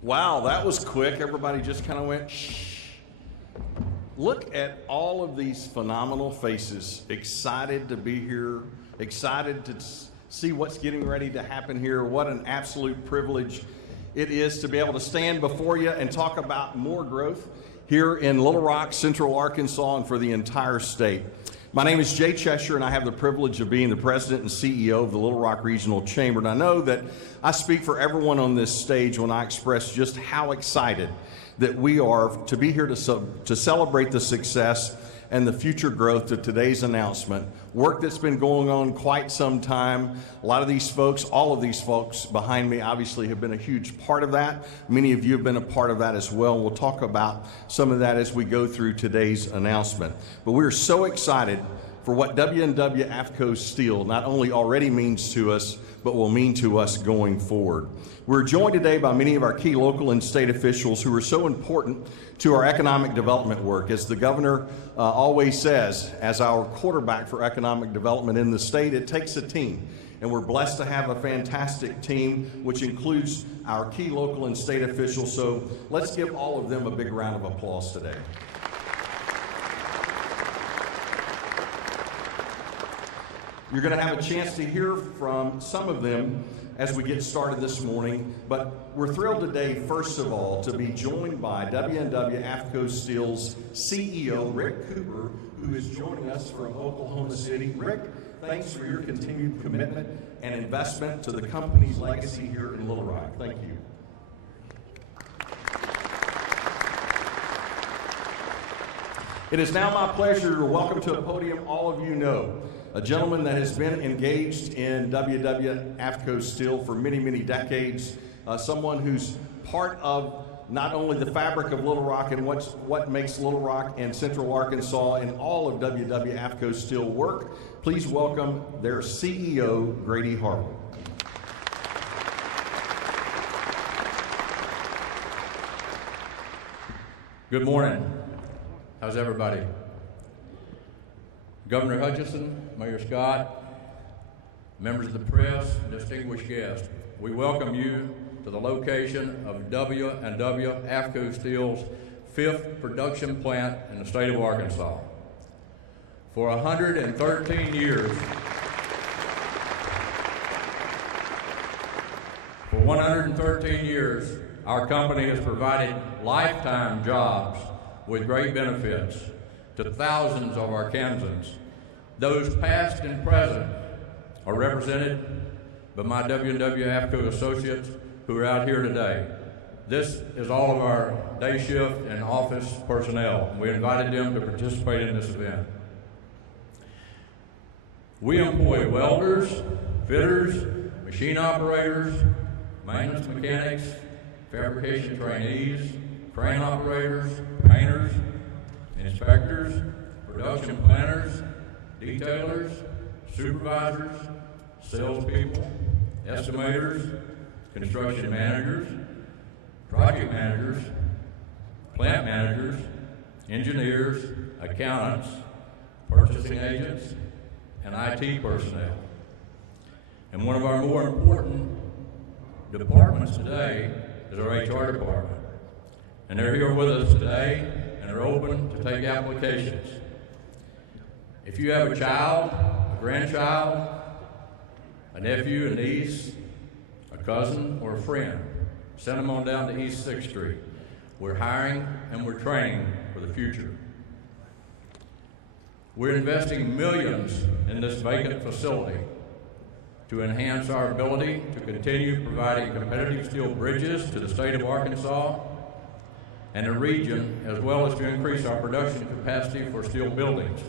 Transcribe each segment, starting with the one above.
Wow, that was quick. Everybody just kind of went, shh. Look at all of these phenomenal faces, excited to be here, excited to see what's getting ready to happen here. What an absolute privilege it is to be able to stand before you and talk about more growth here in Little Rock, Central Arkansas, and for the entire state. My name is Jay Cheshire, and I have the privilege of being the president and CEO of the Little Rock Regional Chamber. And I know that I speak for everyone on this stage when I express just how excited that we are to be here to celebrate the success and the future growth of today's announcement. Work that's been going on quite some time. A lot of these folks, all of these folks behind me obviously have been a huge part of that. Many of you have been a part of that as well. We'll talk about some of that as we go through today's announcement. But we're so excited for what W&W AFCO Steel not only already means to us, but will mean to us going forward. We're joined today by many of our key local and state officials who are so important to our economic development work. As the governor always says, as our quarterback for economic development in the state, it takes a team. And we're blessed to have a fantastic team, which includes our key local and state officials. So let's give all of them a big round of applause today. You're going to have a chance to hear from some of them as we get started this morning, but we're thrilled today, first of all, to be joined by W&W AFCO Steel's CEO, Rick Cooper, who is joining us from Oklahoma City. Rick, thanks for your continued commitment and investment to the company's legacy here in Little Rock. Thank you. It is now my pleasure to welcome to the podium all of you know, a gentleman that has been engaged in W&W AFCO Steel for many, many decades, someone who's part of not only the fabric of Little Rock and what makes Little Rock and Central Arkansas and all of W&W AFCO Steel work. Please welcome their CEO, Grady Harville. Good morning. How's everybody? Governor Hutchinson, Mayor Scott, members of the press, distinguished guests, we welcome you to the location of W&W AFCO Steel's 5th production plant in the state of Arkansas. For 113 years, our company has provided lifetime jobs with great benefits to thousands of Arkansans. Those past and present are represented by my W&W AFCO associates who are out here today. This is all of our day shift and office personnel. We invited them to participate in this event. We employ welders, fitters, machine operators, maintenance mechanics, fabrication trainees, crane operators, painters, inspectors, production planners, detailers, supervisors, salespeople, estimators, construction managers, project managers, plant managers, engineers, accountants, purchasing agents, and IT personnel. And one of our more important departments today is our HR department. And they're here with us today, and they're open to take applications. If you have a child, a grandchild, a nephew, a niece, a cousin, or a friend, send them on down to East 6th Street. We're hiring and we're training for the future. We're investing millions in this vacant facility to enhance our ability to continue providing competitive steel bridges to the state of Arkansas and the region, as well as to increase our production capacity for steel buildings.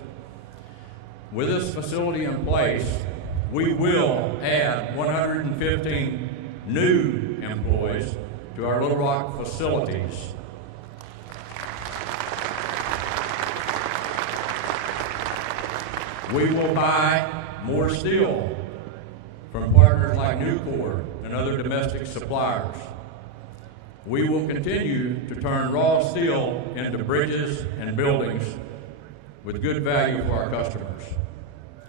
With this facility in place, we will add 115 new employees to our Little Rock facilities. We will buy more steel from partners like Nucor and other domestic suppliers. We will continue to turn raw steel into bridges and buildings with good value for our customers.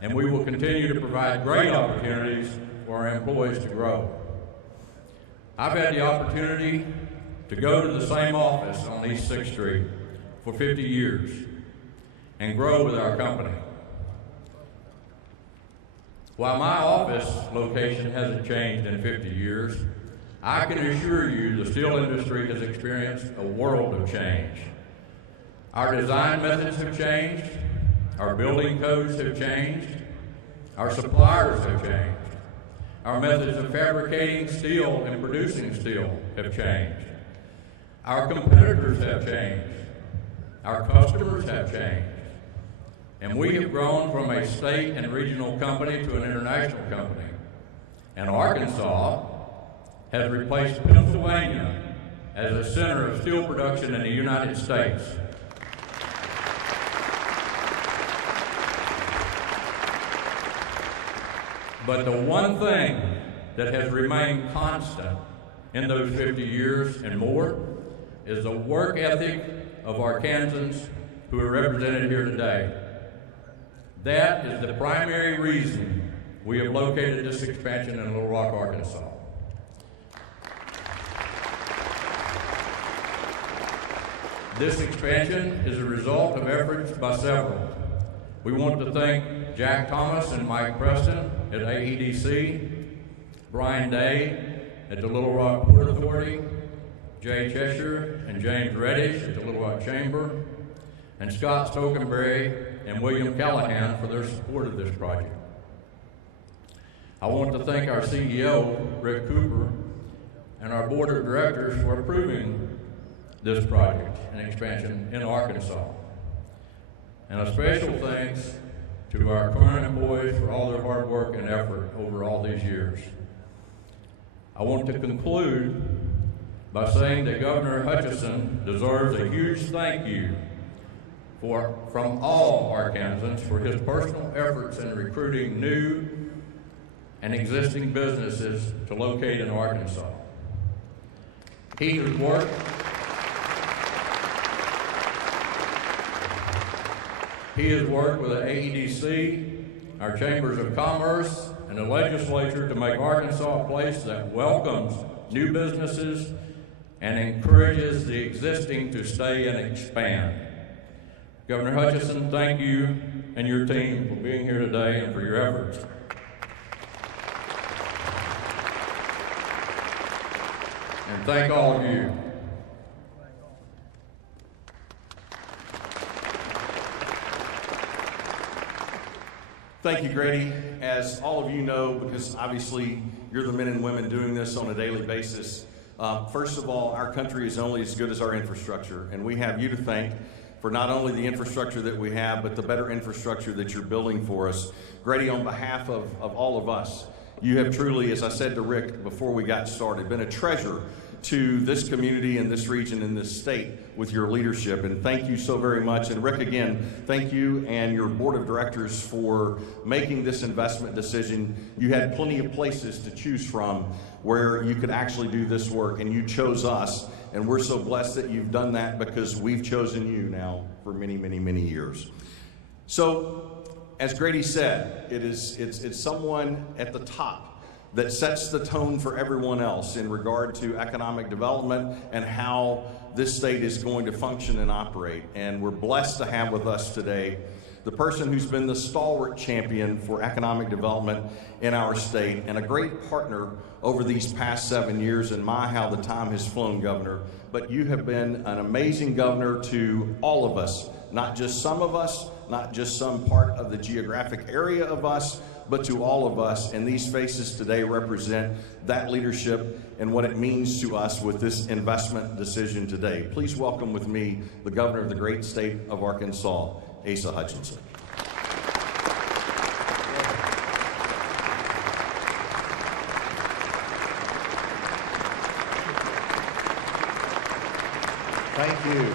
And we will continue to provide great opportunities for our employees to grow. I've had the opportunity to go to the same office on East 6th Street for 50 years and grow with our company. While my office location hasn't changed in 50 years, I can assure you the steel industry has experienced a world of change. Our design methods have changed, our building codes have changed, our suppliers have changed, our methods of fabricating steel and producing steel have changed, our competitors have changed, our customers have changed, and we have grown from a state and regional company to an international company. And Arkansas has replaced Pennsylvania as a center of steel production in the United States. But the one thing that has remained constant in those 50 years and more is the work ethic of Arkansans who are represented here today. That is the primary reason we have located this expansion in Little Rock, Arkansas. This expansion is a result of efforts by several. We want to thank Jack Thomas and Mike Preston at AEDC, Brian Day at the Little Rock Port Authority, Jay Cheshire and James Reddish at the Little Rock Chamber, and Scott Stokenberry and William Callahan for their support of this project. I want to thank our CEO, Rick Cooper, and our board of directors for approving this project and expansion in Arkansas. And a special thanks to our current employees for all their hard work and effort over all these years. I want to conclude by saying that Governor Hutchinson deserves a huge thank you from all Arkansans for his personal efforts in recruiting new and existing businesses to locate in Arkansas. He has worked with the AEDC, our chambers of commerce, and the legislature to make Arkansas a place that welcomes new businesses and encourages the existing to stay and expand. Governor Hutchinson, thank you and your team for being here today and for your efforts. And thank all of you. Thank you, Grady. As all of you know, because obviously you're the men and women doing this on a daily basis, first of all, our country is only as good as our infrastructure, and we have you to thank for not only the infrastructure that we have, but the better infrastructure that you're building for us. Grady, on behalf of all of us, you have truly, as I said to Rick before we got started, been a treasure to this community and this region and this state with your leadership, and thank you so very much. And Rick, again, thank you and your board of directors for making this investment decision. You had plenty of places to choose from where you could actually do this work, and you chose us, and we're so blessed that you've done that because we've chosen you now for many, many, many years. So, as Grady said, it's someone at the top that sets the tone for everyone else in regard to economic development and how this state is going to function and operate. And we're blessed to have with us today the person who's been the stalwart champion for economic development in our state and a great partner over these past 7 years. And my, how the time has flown, Governor. But you have been an amazing governor to all of us, not just some of us, not just some part of the geographic area of us, but to all of us. And these faces today represent that leadership and what it means to us with this investment decision today. Please welcome with me the governor of the great state of Arkansas, Asa Hutchinson. Thank you.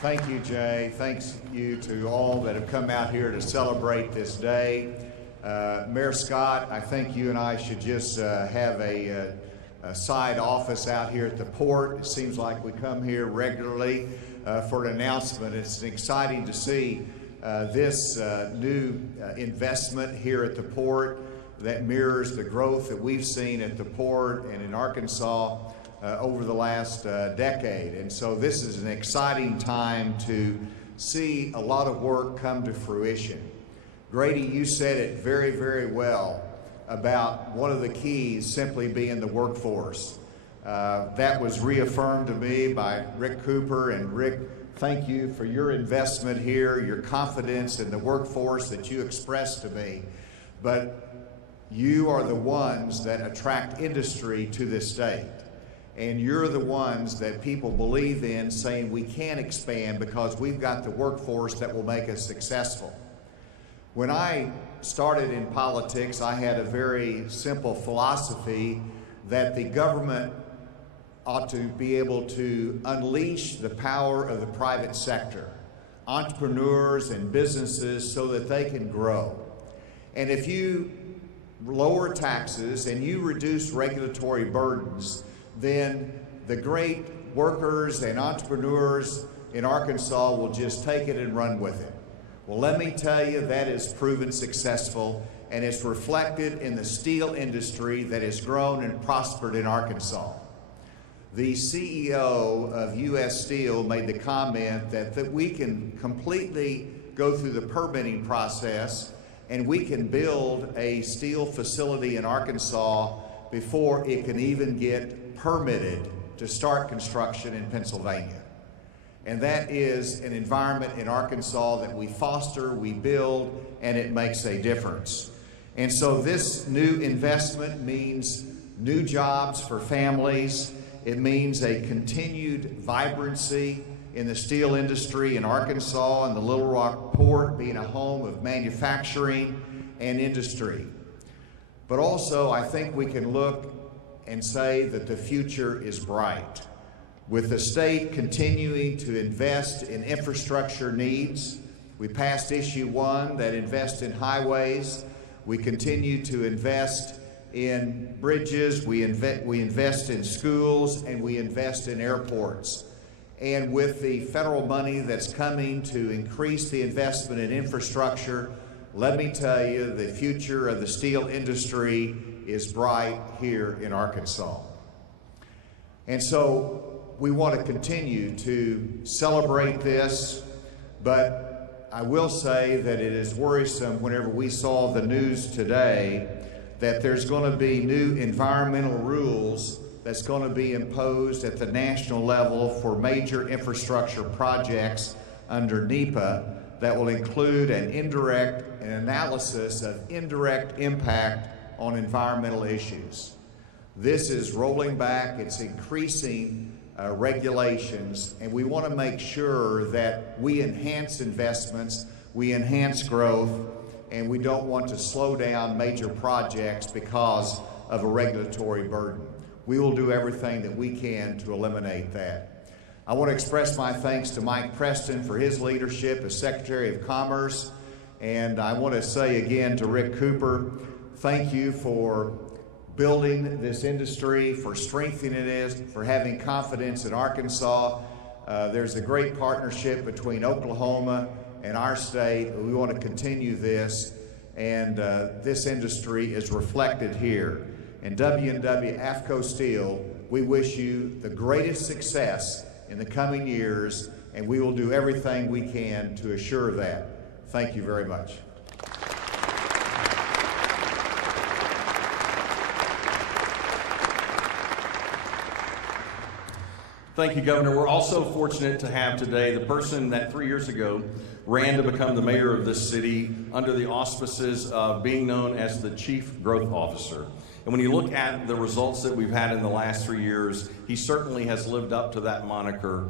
Thank you, Jay. Thanks you to all that have come out here to celebrate this day. Mayor Scott, I think you and I should just have a side office out here at the port. It seems like we come here regularly for an announcement. It's exciting to see this new investment here at the port that mirrors the growth that we've seen at the port and in Arkansas over the last decade. And so this is an exciting time to see a lot of work come to fruition. Grady, you said it very, very well about one of the keys simply being the workforce. That was reaffirmed to me by Rick Cooper. And Rick, thank you for your investment here, your confidence in the workforce that you expressed to me. But you are the ones that attract industry to this state. And you're the ones that people believe in, saying we can expand because we've got the workforce that will make us successful. When I started in politics, I had a very simple philosophy that the government ought to be able to unleash the power of the private sector, entrepreneurs and businesses, so that they can grow. And if you lower taxes and you reduce regulatory burdens, then the great workers and entrepreneurs in Arkansas will just take it and run with it. Well, let me tell you, that is proven successful, and it's reflected in the steel industry that has grown and prospered in Arkansas. The CEO of U.S. Steel made the comment that we can completely go through the permitting process and we can build a steel facility in Arkansas before it can even get permitted to start construction in Pennsylvania. And that is an environment in Arkansas that we foster, we build, and it makes a difference. And so this new investment means new jobs for families. It means a continued vibrancy in the steel industry in Arkansas, and the Little Rock Port being a home of manufacturing and industry. But also, I think we can look and say that the future is bright. With the state continuing to invest in infrastructure needs, we passed issue 1 that invests in highways. We continue to invest in bridges, we invest in schools, and we invest in airports. And with the federal money that's coming to increase the investment in infrastructure, let me tell you, the future of the steel industry is bright here in Arkansas. And so we want to continue to celebrate this, but I will say that it is worrisome whenever we saw the news today that there's going to be new environmental rules that's going to be imposed at the national level for major infrastructure projects under NEPA that will include an analysis of indirect impact on environmental issues. This is rolling back, it's increasing regulations, and we want to make sure that we enhance investments, we enhance growth, and we don't want to slow down major projects because of a regulatory burden. We will do everything that we can to eliminate that. I want to express my thanks to Mike Preston for his leadership as Secretary of Commerce, and I want to say again to Rick Cooper, thank you for building this industry, for strengthening it, for having confidence in Arkansas. There's a great partnership between Oklahoma and our state. We want to continue this, and this industry is reflected here. And W&W AFCO Steel, we wish you the greatest success in the coming years, and we will do everything we can to assure that. Thank you very much. Thank you, Governor. We're also fortunate to have today the person that 3 years ago ran to become the mayor of this city under the auspices of being known as the Chief Growth Officer. And when you look at the results that we've had in the last 3 years, he certainly has lived up to that moniker.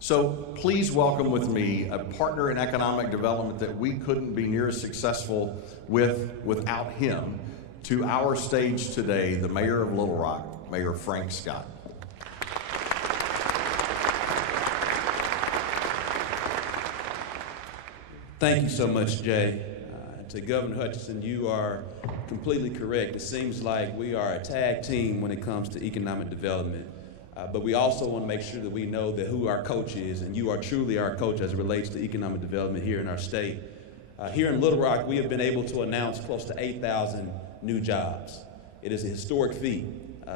So please welcome with me a partner in economic development that we couldn't be near as successful without him to our stage today, the Mayor of Little Rock, Mayor Frank Scott. Thank you so much, Jay. To Governor Hutchinson, you are completely correct. It seems like we are a tag team when it comes to economic development, but we also want to make sure that we know that who our coach is, and you are truly our coach as it relates to economic development here in our state. Here in Little Rock, we have been able to announce close to 8,000 new jobs. It is a historic feat.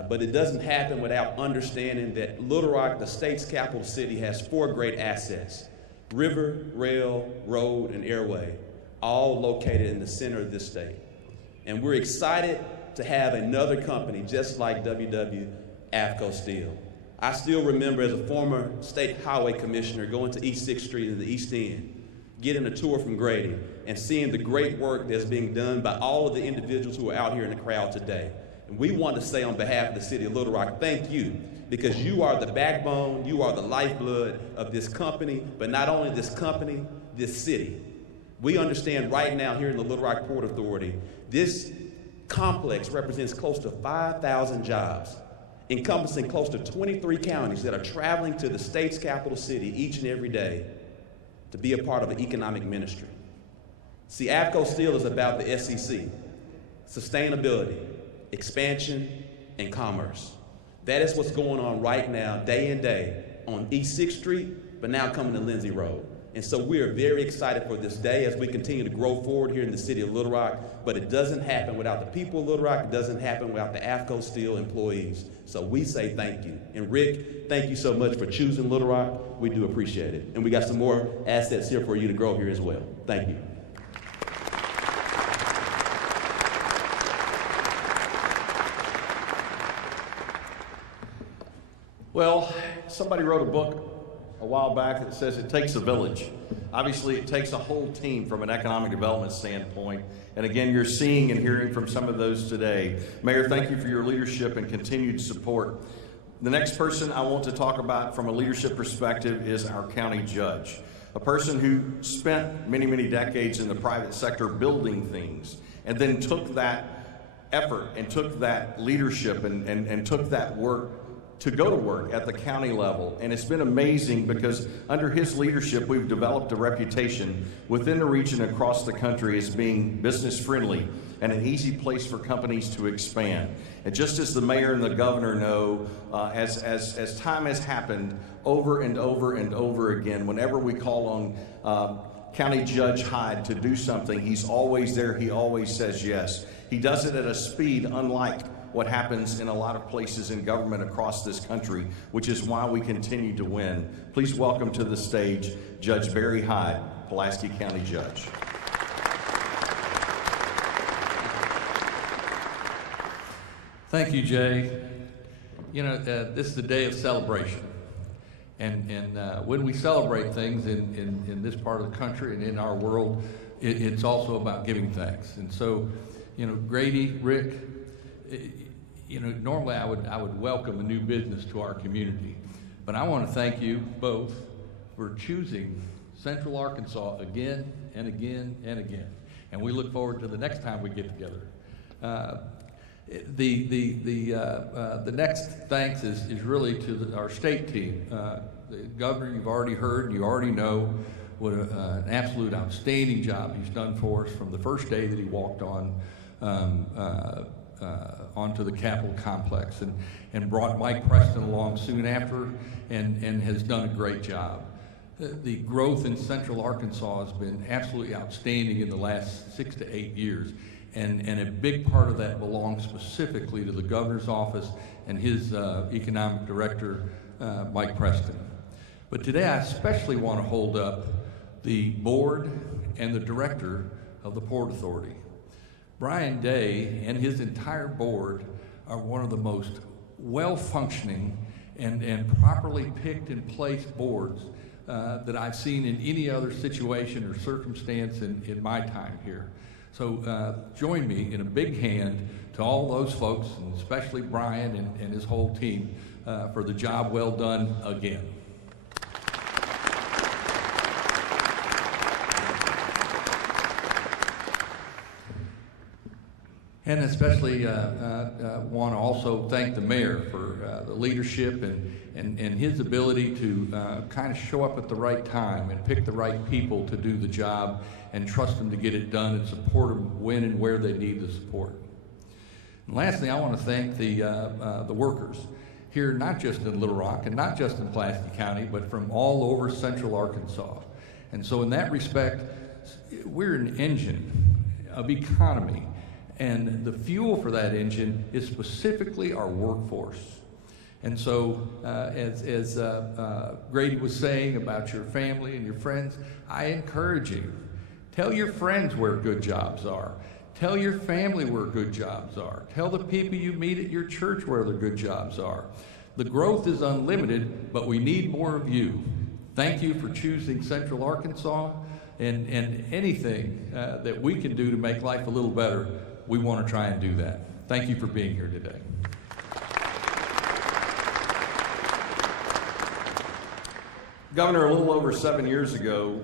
But it doesn't happen without understanding that Little Rock, the state's capital city, has 4 great assets: river, rail, road, and airway, all located in the center of this state. And we're excited to have another company just like AFCO Steel. I still remember, as a former state highway commissioner, going to East 6th Street in the East End, getting a tour from Grady, and seeing the great work that's being done by all of the individuals who are out here in the crowd today. And we want to say on behalf of the city of Little Rock, thank you, because you are the backbone, you are the lifeblood of this company, but not only this company, this city. We understand right now here in the Little Rock Port Authority, this complex represents close to 5,000 jobs, encompassing close to 23 counties that are traveling to the state's capital city each and every day to be a part of an economic ministry. See, AFCO Steel is about the SEC, sustainability, expansion, and commerce. That is what's going on right now, day in day, on East 6th Street, but now coming to Lindsay Road. And so we are very excited for this day as we continue to grow forward here in the city of Little Rock, but it doesn't happen without the people of Little Rock. It doesn't happen without the AFCO Steel employees. So we say thank you. And Rick, thank you so much for choosing Little Rock. We do appreciate it. And we got some more assets here for you to grow here as well. Thank you. Well, somebody wrote a book a while back that says it takes a village. Obviously, it takes a whole team from an economic development standpoint. And again, you're seeing and hearing from some of those today. Mayor, thank you for your leadership and continued support. The next person I want to talk about from a leadership perspective is our county judge, a person who spent many, many decades in the private sector building things, and then took that effort and took that leadership and took that work to go to work at the county level. And it's been amazing because under his leadership, we've developed a reputation within the region and across the country as being business friendly and an easy place for companies to expand. And just as the mayor and the governor know, as time has happened over and over and over again, whenever we call on County Judge Hyde to do something, he's always there, he always says yes. He does it at a speed unlike what happens in a lot of places in government across this country, which is why we continue to win. Please welcome to the stage Judge Barry Hyde, Pulaski County Judge. Thank you, Jay. You know, this is a day of celebration. And when we celebrate things in this part of the country and in our world, it's also about giving thanks. And so, you know, Grady, Rick, you know, normally I would welcome a new business to our community, but I want to thank you both for choosing Central Arkansas again and again and again. And we look forward to the next time we get together. The next thanks is really to our state team. The governor, you've already heard, and you already know what an absolute outstanding job he's done for us from the first day that he walked onto the Capitol complex, and brought Mike Preston along soon after, and has done a great job. The growth in Central Arkansas has been absolutely outstanding in the last 6 to 8 years, and a big part of that belongs specifically to the governor's office and his economic director, Mike Preston. But today I especially want to hold up the board and the director of the Port Authority. Brian Day and his entire board are one of the most well-functioning and properly picked and placed boards that I've seen in any other situation or circumstance in my time here. So join me in a big hand to all those folks, and especially Brian and his whole team, for the job well done again. And especially want to also thank the mayor for the leadership and his ability to kind of show up at the right time and pick the right people to do the job and trust them to get it done and support them when and where they need the support. And lastly, I want to thank the workers here, not just in Little Rock and not just in Pulaski County, but from all over Central Arkansas. And so in that respect, we're an engine of economy And the fuel for that engine is specifically our workforce. And so, as Grady was saying about your family and your friends, I encourage you, tell your friends where good jobs are. Tell your family where good jobs are. Tell the people you meet at your church where the good jobs are. The growth is unlimited, but we need more of you. Thank you for choosing Central Arkansas, and anything that we can do to make life a little better, we want to try and do that. Thank you for being here today. Governor, a little over 7 years ago,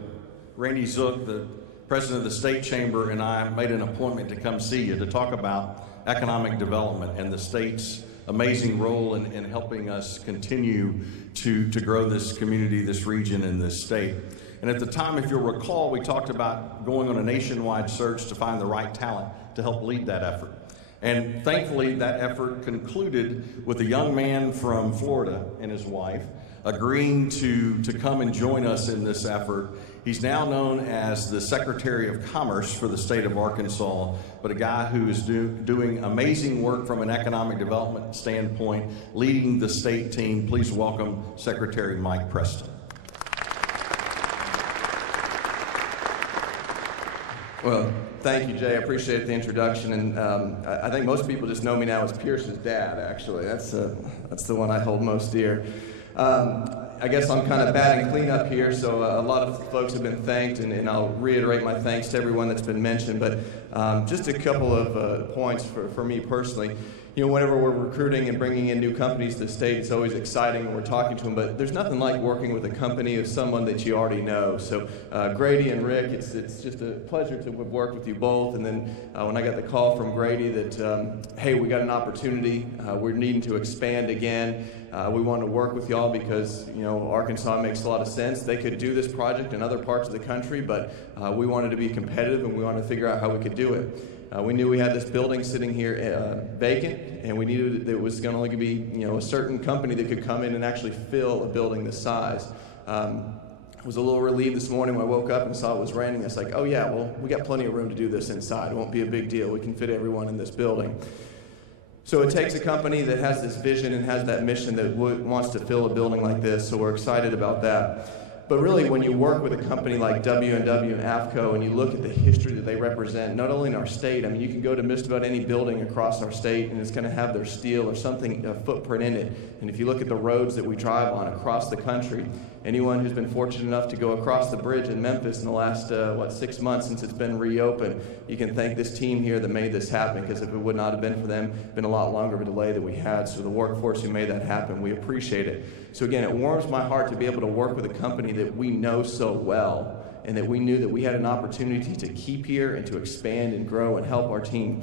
Randy Zook, the president of the state chamber, and I made an appointment to come see you to talk about economic development and the state's amazing role in helping us continue to grow this community, this region, and this state. And at the time, if you'll recall, we talked about going on a nationwide search to find the right talent to help lead that effort. And thankfully, that effort concluded with a young man from Florida and his wife agreeing to come and join us in this effort. He's now known as the Secretary of Commerce for the state of Arkansas, but a guy who is doing amazing work from an economic development standpoint, leading the state team. Please welcome Secretary Mike Preston. Well, thank you, Jay. I appreciate the introduction, and I think most people just know me now as Pierce's dad, actually. That's the one I hold most dear. I guess I'm kind of batting cleanup here, so a lot of folks have been thanked, and I'll reiterate my thanks to everyone that's been mentioned, but just a couple of points for me personally. You know, whenever we're recruiting and bringing in new companies to the state, it's always exciting when we're talking to them, but there's nothing like working with a company of someone that you already know. So Grady and Rick, it's just a pleasure to work with you both. And then when I got the call from Grady that, hey, we got an opportunity, we're needing to expand again, we want to work with y'all because, you know, Arkansas makes a lot of sense. They could do this project in other parts of the country, but we wanted to be competitive and we wanted to figure out how we could do it. We knew we had this building sitting here vacant, and we knew that it was going to only be, you know, a certain company that could come in and actually fill a building this size. I was a little relieved this morning when I woke up and saw it was raining. I was like, oh yeah, well, we got plenty of room to do this inside. It won't be a big deal. We can fit everyone in this building. So it takes a company that has this vision and has that mission that wants to fill a building like this, so we're excited about that. But really, when you work with a company like W&W and AFCO and you look at the history that they represent, not only in our state, I mean, you can go to just about any building across our state and it's going to have their steel or something, a footprint in it. And if you look at the roads that we drive on across the country, anyone who's been fortunate enough to go across the bridge in Memphis in the last, 6 months since it's been reopened, you can thank this team here that made this happen, because if it would not have been for them, it's been a lot longer of a delay that we had. So the workforce who made that happen, we appreciate it. So again, it warms my heart to be able to work with a company that we know so well, and that we knew that we had an opportunity to keep here and to expand and grow and help our team.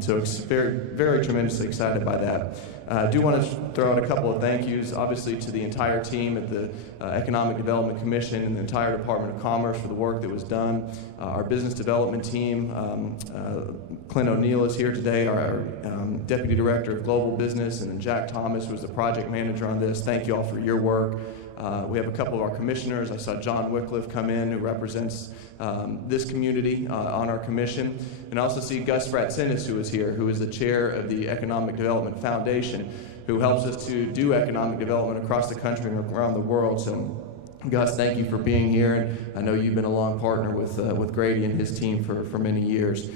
So it's very, very tremendously excited by that. I do want to throw out a couple of thank yous, obviously, to the entire team at the Economic Development Commission and the entire Department of Commerce for the work that was done. Our business development team, Clint O'Neill is here today, our Deputy Director of Global Business, and then Jack Thomas was the project manager on this. Thank you all for your work. We have a couple of our commissioners. I saw John Wycliffe come in, who represents this community on our commission. And I also see Gus Fratsinis, who is here, who is the chair of the Economic Development Foundation, who helps us to do economic development across the country and around the world. So Gus, thank you for being here, and I know you've been a long partner with Grady and his team for many years.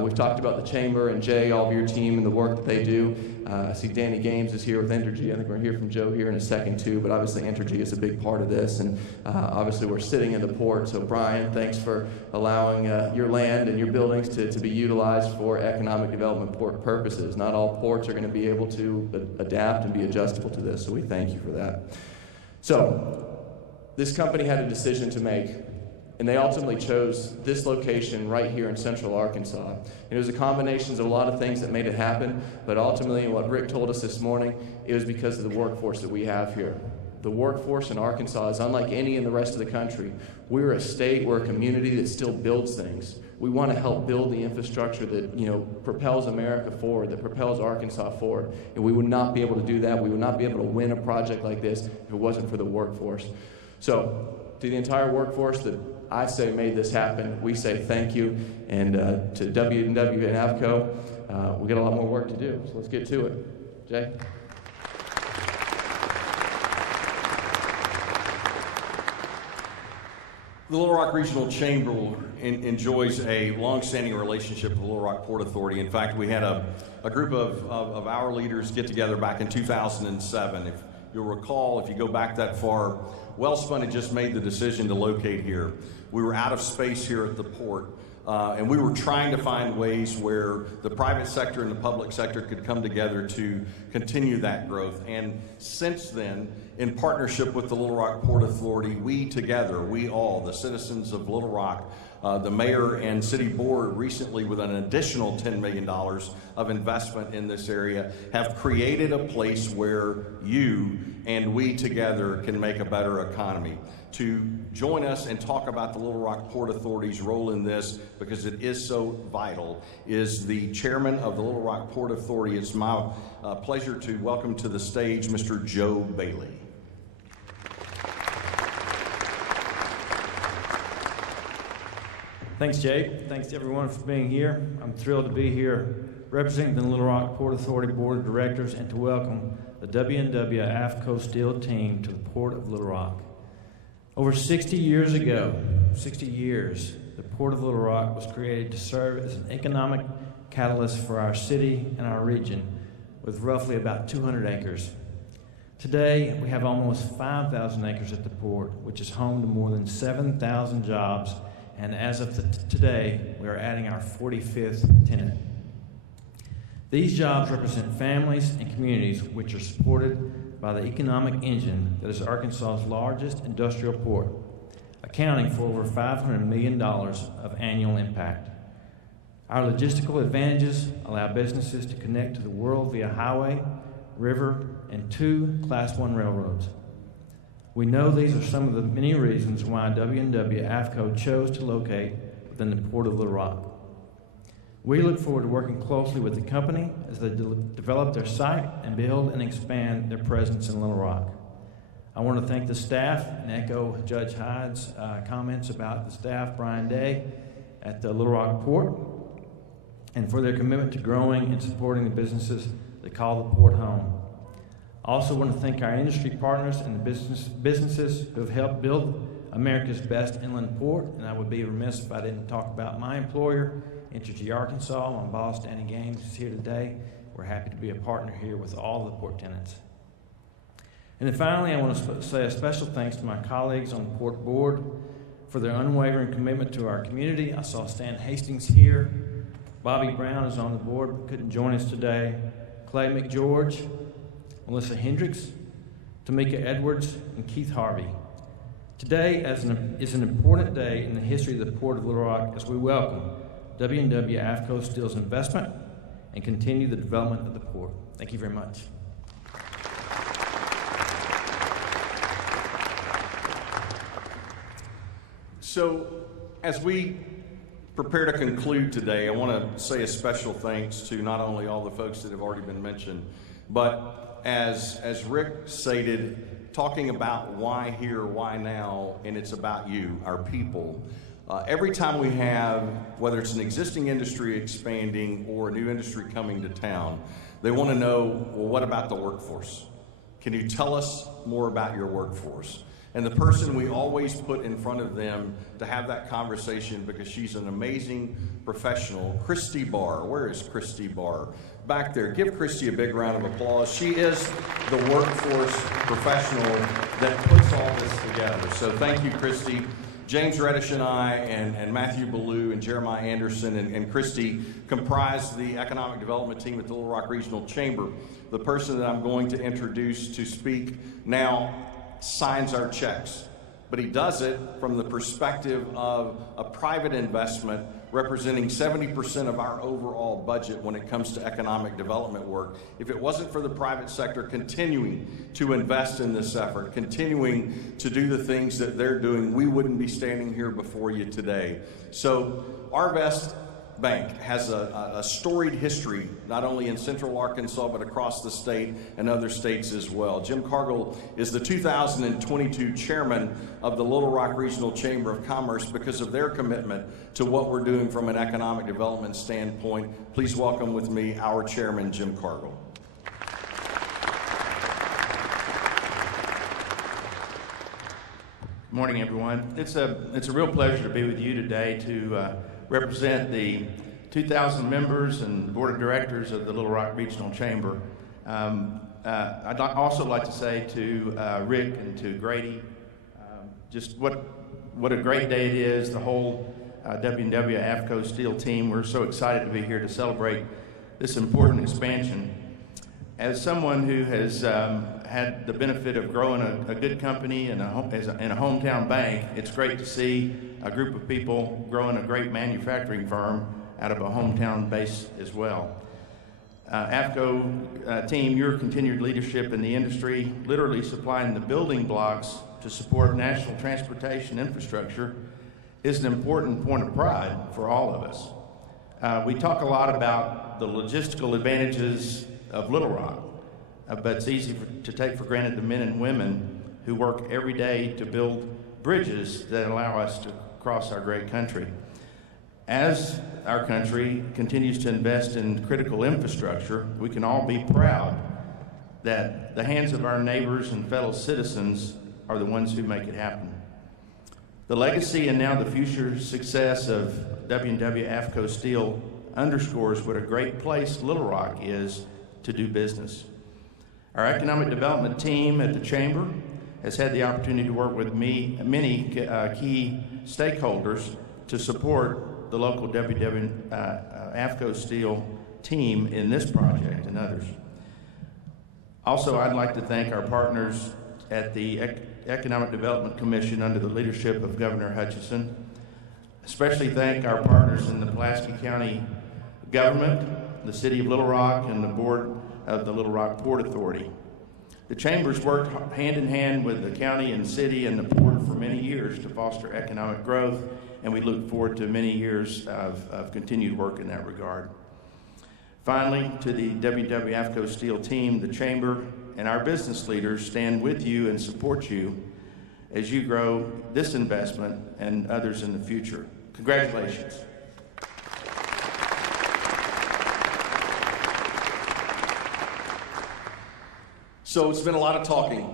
We've talked about the Chamber and Jay, all of your team, and the work that they do. I see Danny Games is here with Entergy. I think we're going to hear from Joe here in a second too, but obviously Entergy is a big part of this, and obviously we're sitting in the port. So Brian, thanks for allowing your land and your buildings to be utilized for economic development port purposes. Not all ports are going to be able to adapt and be adjustable to this, so we thank you for that. So this company had a decision to make, and they ultimately chose this location right here in Central Arkansas. And it was a combination of a lot of things that made it happen, but ultimately what Rick told us this morning, it was because of the workforce that we have here. The workforce in Arkansas is unlike any in the rest of the country. We're a state, we're a community that still builds things. We want to help build the infrastructure that, you know, propels America forward, that propels Arkansas forward. And we would not be able to do that. We would not be able to win a project like this if it wasn't for the workforce. So, to the entire workforce, the I say made this happen. We say thank you. And to W&W and AFCO, we got a lot more work to do. So let's get to it. Jay? The Little Rock Regional Chamber enjoys a long-standing relationship with the Little Rock Port Authority. In fact, we had a group of our leaders get together back in 2007. If you'll recall, if you go back that far, Wellspun had just made the decision to locate here. We were out of space here at the port, and we were trying to find ways where the private sector and the public sector could come together to continue that growth. And since then, in partnership with the Little Rock Port Authority, we together, we all, the citizens of Little Rock, the mayor and city board recently, with an additional $10 million of investment in this area, have created a place where you and we together can make a better economy. To join us and talk about the Little Rock Port Authority's role in this, because it is so vital, is the chairman of the Little Rock Port Authority. It's my pleasure to welcome to the stage Mr. Joe Bailey. Thanks, Jay. Thanks to everyone for being here. I'm thrilled to be here representing the Little Rock Port Authority Board of Directors and to welcome the W&W AFCO Steel team to the Port of Little Rock. Over 60 years ago, the Port of Little Rock was created to serve as an economic catalyst for our city and our region with roughly about 200 acres. Today, we have almost 5,000 acres at the port, which is home to more than 7,000 jobs. And as of today, we are adding our 45th tenant. These jobs represent families and communities which are supported by the economic engine that is Arkansas's largest industrial port, accounting for over $500 million of annual impact. Our logistical advantages allow businesses to connect to the world via highway, river, and 2 Class I railroads. We know these are some of the many reasons why W&W AFCO chose to locate within the Port of Little Rock. We look forward to working closely with the company as they develop their site and build and expand their presence in Little Rock. I want to thank the staff and echo Judge Hyde's comments about the staff, Brian Day, at the Little Rock Port, and for their commitment to growing and supporting the businesses that call the port home. I also want to thank our industry partners and the businesses who have helped build America's best inland port, and I would be remiss if I didn't talk about my employer, Entergy Arkansas. My boss, Danny Gaines, is here today. We're happy to be a partner here with all the port tenants. And then finally, I want to say a special thanks to my colleagues on the port board for their unwavering commitment to our community. I saw Stan Hastings here. Bobby Brown is on the board but couldn't join us today. Clay McGeorge, Melissa Hendricks, Tamika Edwards, and Keith Harvey. Today is an important day in the history of the Port of Little Rock as we welcome W&W AFCO Steel's investment and continue the development of the port. Thank you very much. So, as we prepare to conclude today, I want to say a special thanks to not only all the folks that have already been mentioned, but as Rick stated, talking about why here, why now, and it's about you, our people. Every time we have, whether it's an existing industry expanding or a new industry coming to town, they want to know, well, what about the workforce? Can you tell us more about your workforce? And the person we always put in front of them to have that conversation, because she's an amazing professional, Christy Barr. Where is Christy Barr? Back there. Give Christy a big round of applause. She is the workforce professional that puts all this together. So thank you, Christy. James Reddish and I and Matthew Ballou and Jeremiah Anderson and Christy comprise the economic development team at the Little Rock Regional Chamber. The person that I'm going to introduce to speak now signs our checks, but he does it from the perspective of a private investment representing 70% of our overall budget when it comes to economic development work. If it wasn't for the private sector continuing to invest in this effort, continuing to do the things that they're doing, we wouldn't be standing here before you today. So Arvest Bank has a storied history, not only in central Arkansas, but across the state and other states as well. Jim Cargill is the 2022 chairman of the Little Rock Regional Chamber of Commerce because of their commitment to what we're doing from an economic development standpoint. Please welcome with me our chairman, Jim Cargill. Good morning, everyone. It's a real pleasure to be with you today to represent the 2,000 members and board of directors of the Little Rock Regional Chamber. I'd also like to say to Rick and to Grady, just what a great day it is. The whole W&W AFCO Steel team, we're so excited to be here to celebrate this important expansion. As someone who has had the benefit of growing a good company in a hometown bank, it's great to see a group of people growing a great manufacturing firm out of a hometown base as well. AFCO team, your continued leadership in the industry, literally supplying the building blocks to support national transportation infrastructure, is an important point of pride for all of us. We talk a lot about the logistical advantages of Little Rock, but it's easy to take for granted the men and women who work every day to build bridges that allow us to cross our great country. As our country continues to invest in critical infrastructure, we can all be proud that the hands of our neighbors and fellow citizens are the ones who make it happen. The legacy and now the future success of W&W AFCO Steel underscores what a great place Little Rock is to do business. Our economic development team at the Chamber has had the opportunity to work with many key stakeholders to support the local W&W AFCO Steel team in this project and others. Also, I'd like to thank our partners at the Economic Development Commission under the leadership of Governor Hutchinson. Especially thank our partners in the Pulaski County government, the City of Little Rock, and the board of the Little Rock Port Authority. The Chambers worked hand in hand with the county and city and the port for many years to foster economic growth, and we look forward to many years of continued work in that regard. Finally, to the W&W AFCO Steel team, the Chamber and our business leaders stand with you and support you as you grow this investment and others in the future. Congratulations. So it's been a lot of talking,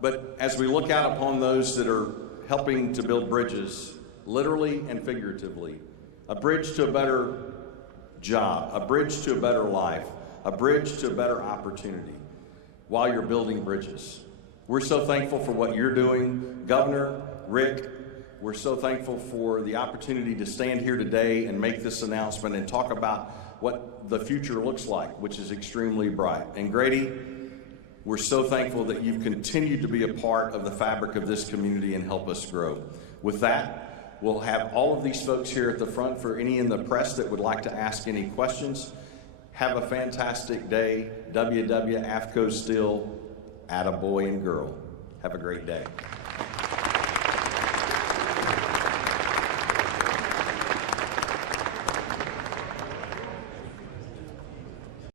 but as we look out upon those that are helping to build bridges, literally and figuratively, a bridge to a better job, a bridge to a better life, a bridge to a better opportunity while you're building bridges. We're so thankful for what you're doing, Governor, Rick. We're so thankful for the opportunity to stand here today and make this announcement and talk about what the future looks like, which is extremely bright. And Grady, we're so thankful that you've continued to be a part of the fabric of this community and help us grow. With that, we'll have all of these folks here at the front for any in the press that would like to ask any questions. Have a fantastic day. W&W AFCO Steel, attaboy and girl. Have a great day.